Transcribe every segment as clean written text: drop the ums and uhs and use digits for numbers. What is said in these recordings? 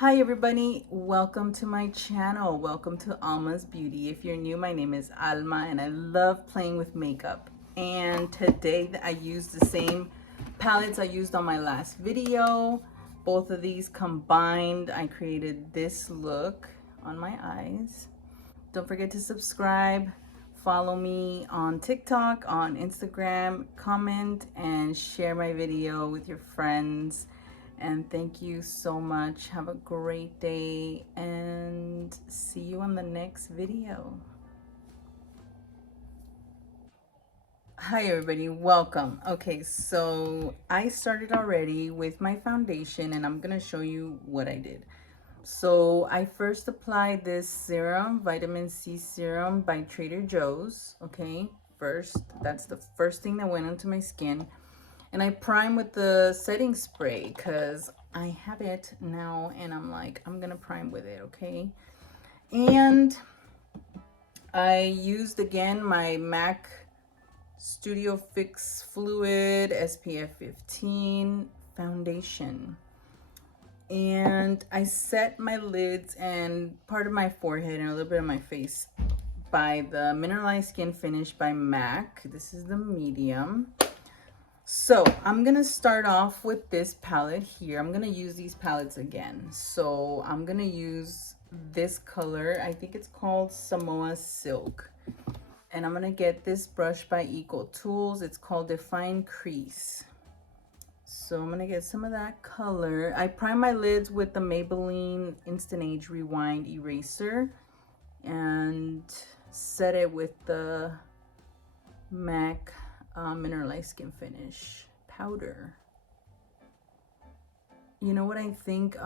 Hi everybody, welcome to my channel. Welcome to Alma's Beauty. If you're new, my name is Alma and I love playing with makeup. And today I used the same palettes I used on my last video. Both of these combined, I created this look on my eyes. Don't forget to subscribe, follow me on TikTok, on Instagram, comment and share my video with your friends. And thank you so much. Have a great day and see you on the next video. Hi everybody, welcome. Okay, so I started already with my foundation and I'm gonna show you what I did. So I first applied this serum, vitamin C serum by Trader Joe's. Okay, that's the first thing that went onto my skin. And I prime with the setting spray because I have it now and I'm like, I'm gonna prime with it, okay? And I used again my MAC Studio Fix Fluid SPF 15 foundation. And I set my lids and part of my forehead and a little bit of my face by the Mineralized Skin Finish by MAC. This is the medium. So I'm gonna start off with this palette here. I'm gonna use these palettes again. So I'm gonna use this color. I think it's called Samoa Silk. And I'm gonna get this brush by Eco Tools. It's called Define Crease. So I'm gonna get some of that color. I prime my lids with the Maybelline Instant Age Rewind Eraser and set it with the MAC Mineralized Skin Finish powder. You know what I think?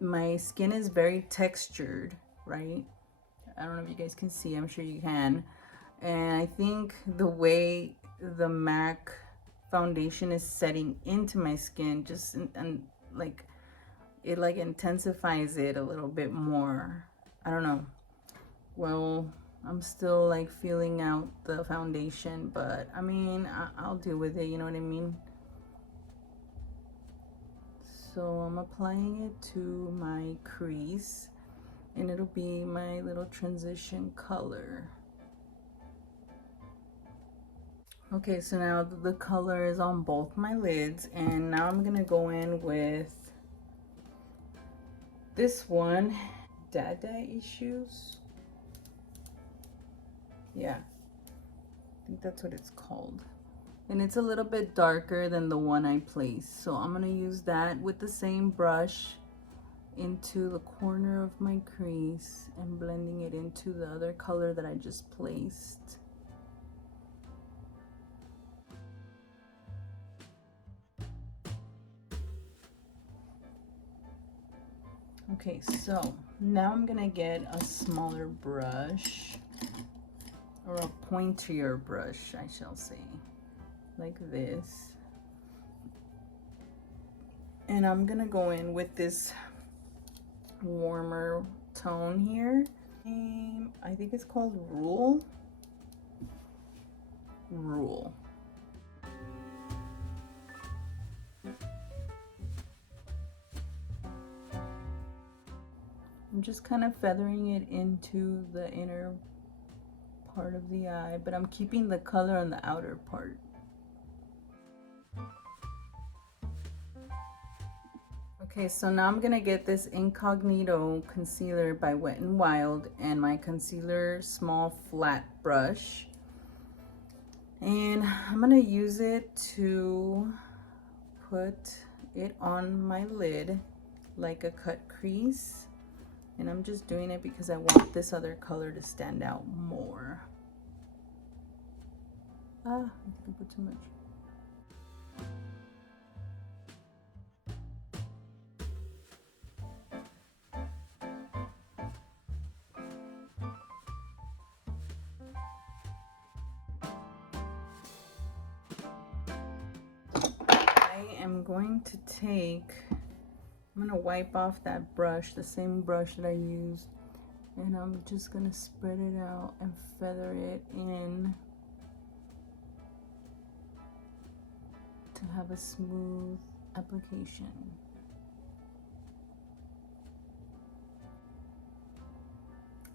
My skin is very textured, right? I don't know if you guys can see, I'm sure you can. And I think the way the MAC foundation is setting into my skin just and like it like intensifies it a little bit more. I don't know. Well, I'm still like feeling out the foundation, but I mean, I'll deal with it, you know what I mean? So I'm applying it to my crease and it'll be my little transition color. Okay, so now the color is on both my lids and now I'm gonna go in with this one, Dada Issues. Yeah, I think that's what it's called. And it's a little bit darker than the one I placed. So I'm gonna use that with the same brush into the corner of my crease and blending it into the other color that I just placed. Okay, so now I'm gonna get a smaller brush, or a pointier brush, I shall say, like this. And I'm gonna go in with this warmer tone here. I think it's called Rule. I'm just kind of feathering it into the inner part of the eye, but I'm keeping the color on the outer part. Okay, so now I'm gonna get this Incognito concealer by Wet n Wild and my concealer small flat brush. And I'm gonna use it to put it on my lid like a cut crease. And I'm just doing it because I want this other color to stand out more. I think I put too much. I am going to I'm gonna wipe off that brush, the same brush that I used, and I'm just gonna spread it out and feather it in to have a smooth application.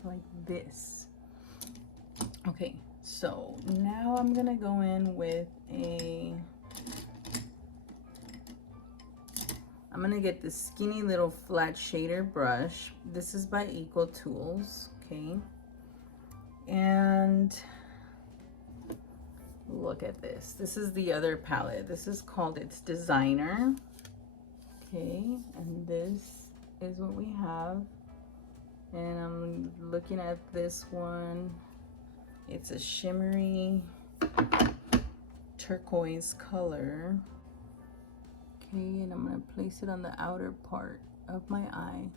like this. Okay, so now I'm gonna go in with I'm gonna get this skinny little flat shader brush. This is by Eco Tools, okay? And look at this. This is the other palette. This is called its Designer. Okay, and this is what we have. And I'm looking at this one. It's a shimmery turquoise color. Okay, and I'm gonna place it on the outer part of my eye.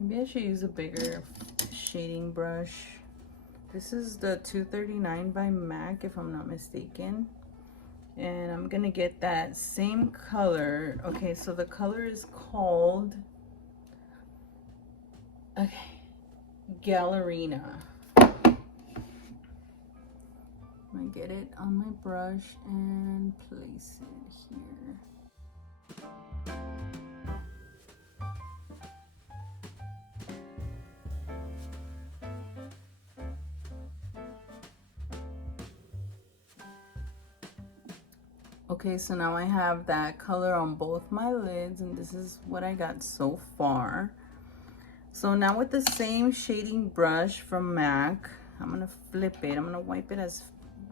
Maybe I should use a bigger shading brush. This is the 239 by MAC, if I'm not mistaken. And I'm gonna get that same color. Okay, so the color is called, okay, Gallerina. I'm gonna get it on my brush and place it here. Okay, so now I have that color on both my lids, and this is what I got so far. So now with the same shading brush from MAC, I'm gonna flip it. I'm gonna wipe it as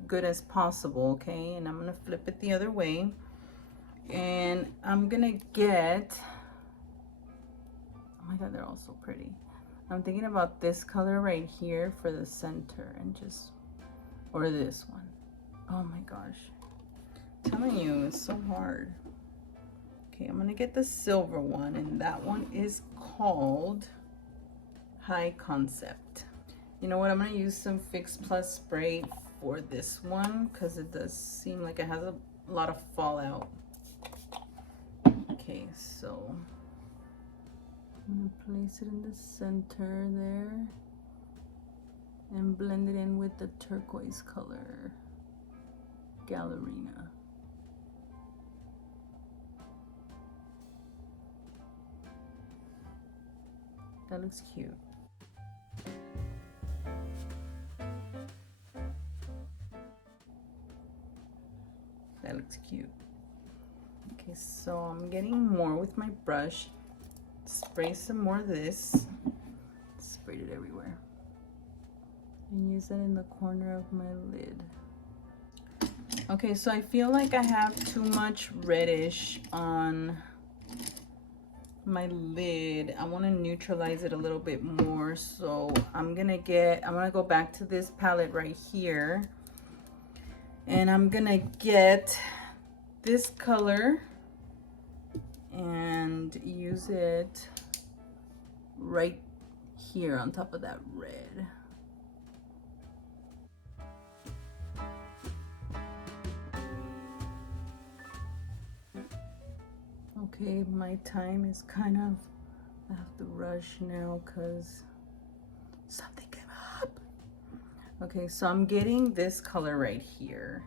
good as possible, okay? And I'm gonna flip it the other way. And I'm gonna get, oh my God, they're all so pretty. I'm thinking about this color right here for the center, and just, or this one. Oh my gosh. I'm telling you, it's so hard. Okay, I'm gonna get the silver one, and that one is called High Concept. You know what, I'm gonna use some Fix Plus spray for this one because it does seem like it has a lot of fallout. Okay, so I'm gonna place it in the center there and blend it in with the turquoise color, Gallerina. That looks cute. That looks cute. Okay, so I'm getting more with my brush. Spray some more of this. Sprayed it everywhere. And use that in the corner of my lid. Okay, so I feel like I have too much reddish on my lid. I want to neutralize it a little bit more, so I'm gonna go back to this palette right here, and I'm gonna get this color and use it right here on top of that red. Okay, my time is kind of, I have to rush now because something came up. Okay, so I'm getting this color right here.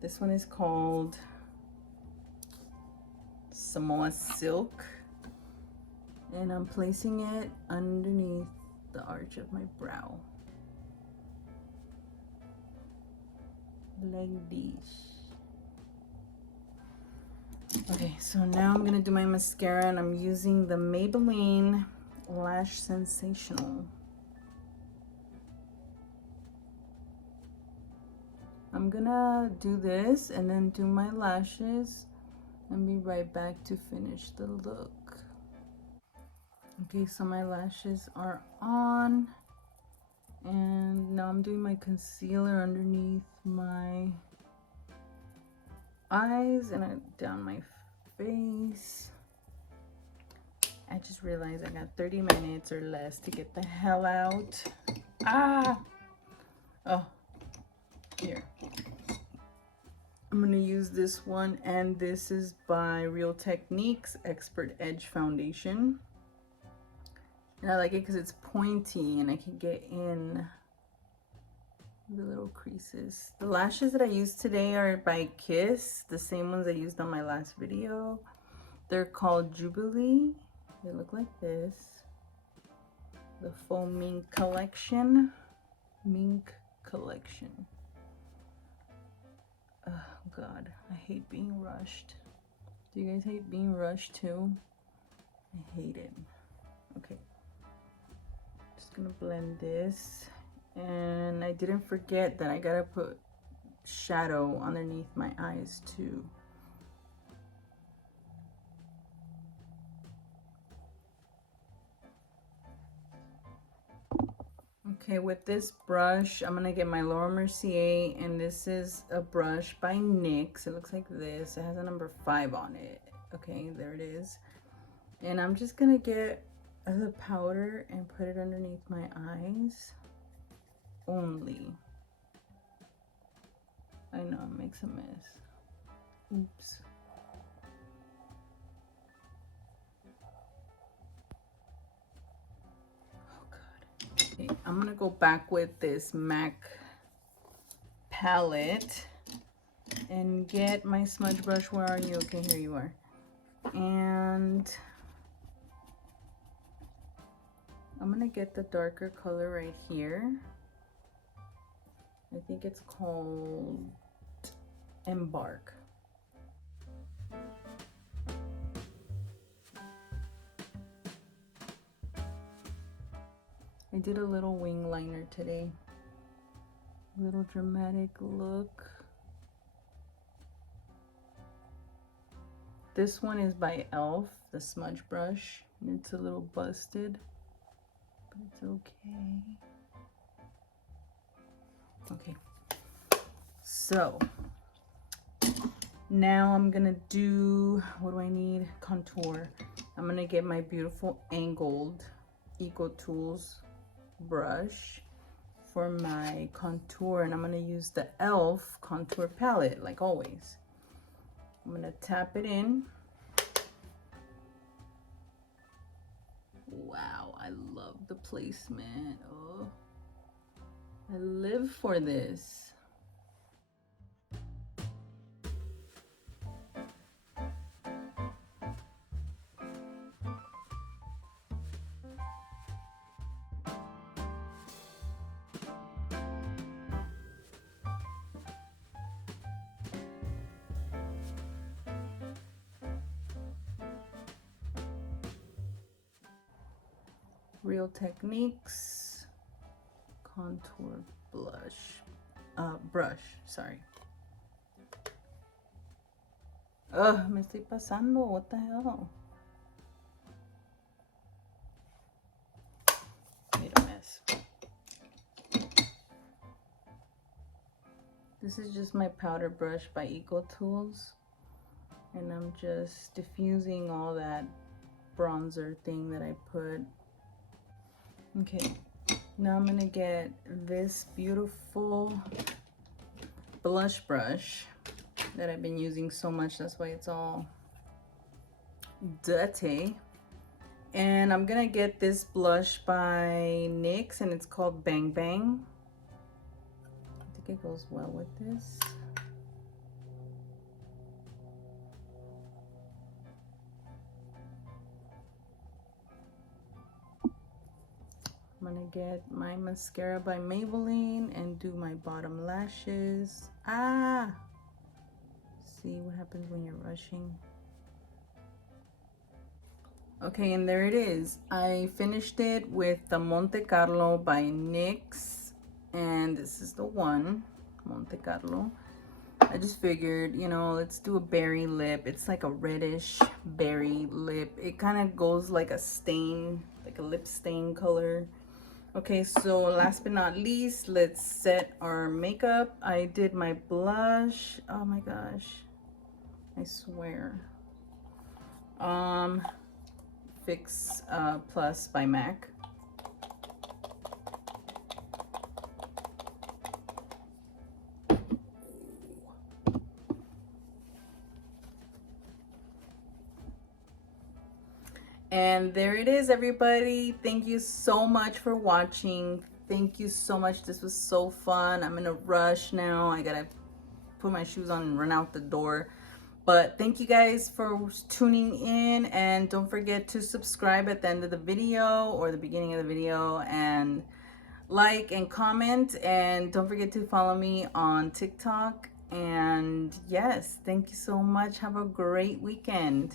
This one is called Samoa Silk, and I'm placing it underneath the arch of my brow, like this. Okay, so now I'm gonna do my mascara, and I'm using the Maybelline Lash Sensational. I'm gonna do this and then do my lashes and be right back to finish the look. Okay, so my lashes are on, and now I'm doing my concealer underneath my eyes and down my face. I just realized I got 30 minutes or less to get the hell out. Ah! Oh, here. I'm gonna use this one, and this is by Real Techniques Expert Edge Foundation. And I like it because it's pointy and I can get in the little creases. The lashes that I used today are by Kiss, the same ones I used on my last video. They're called Jubilee. They look like this. The Faux Mink Collection. Mink Collection. Oh God, I hate being rushed. Do you guys hate being rushed too? I hate it. Okay. Just gonna blend this. And I didn't forget that I gotta put shadow underneath my eyes too. Okay, with this brush, I'm gonna get my Laura Mercier, and this is a brush by NYX. It looks like this. It has a number 5 on it. Okay, there it is. And I'm just gonna get the powder and put it underneath my eyes only. I know it makes a mess. Oops. Oh God. Okay, I'm gonna go back with this MAC palette and get my smudge brush. Where are you? Okay, here you are. And I'm gonna get the darker color right here. I think it's called Embark. I did a little wing liner today. Little dramatic look. This one is by e.l.f., the smudge brush. It's a little busted, but it's okay. Okay, so now I'm gonna do, what do I need? Contour. I'm gonna get my beautiful angled Eco Tools brush for my contour, and I'm gonna use the e.l.f. contour palette like always. I'm gonna tap it in. Wow, I love the placement. Oh, I live for this. Real Techniques contour brush, sorry. Ugh, me estoy pasando, what the hell? Made a mess. This is just my powder brush by Eco Tools, and I'm just diffusing all that bronzer thing that I put. Okay, now I'm gonna get this beautiful blush brush that I've been using so much, that's why it's all dirty. And I'm gonna get this blush by NYX, and it's called Bang Bang. I think it goes well with this. I'm gonna get my mascara by Maybelline and do my bottom lashes. Ah! See what happens when you're rushing. Okay, and there it is. I finished it with the Monte Carlo by NYX, and this is the one, Monte Carlo. I just figured, you know, let's do a berry lip. It's like a reddish berry lip. It kind of goes like a stain, like a lip stain color. Okay, so last but not least, let's set our makeup. I did my blush. Oh my gosh, I swear. Fix Plus by MAC. And there it is, everybody. Thank you so much for watching. Thank you so much. This was so fun. I'm in a rush now. I gotta put my shoes on and run out the door. But thank you guys for tuning in, and don't forget to subscribe at the end of the video or the beginning of the video, and like and comment, and don't forget to follow me on TikTok. And yes, thank you so much. Have a great weekend.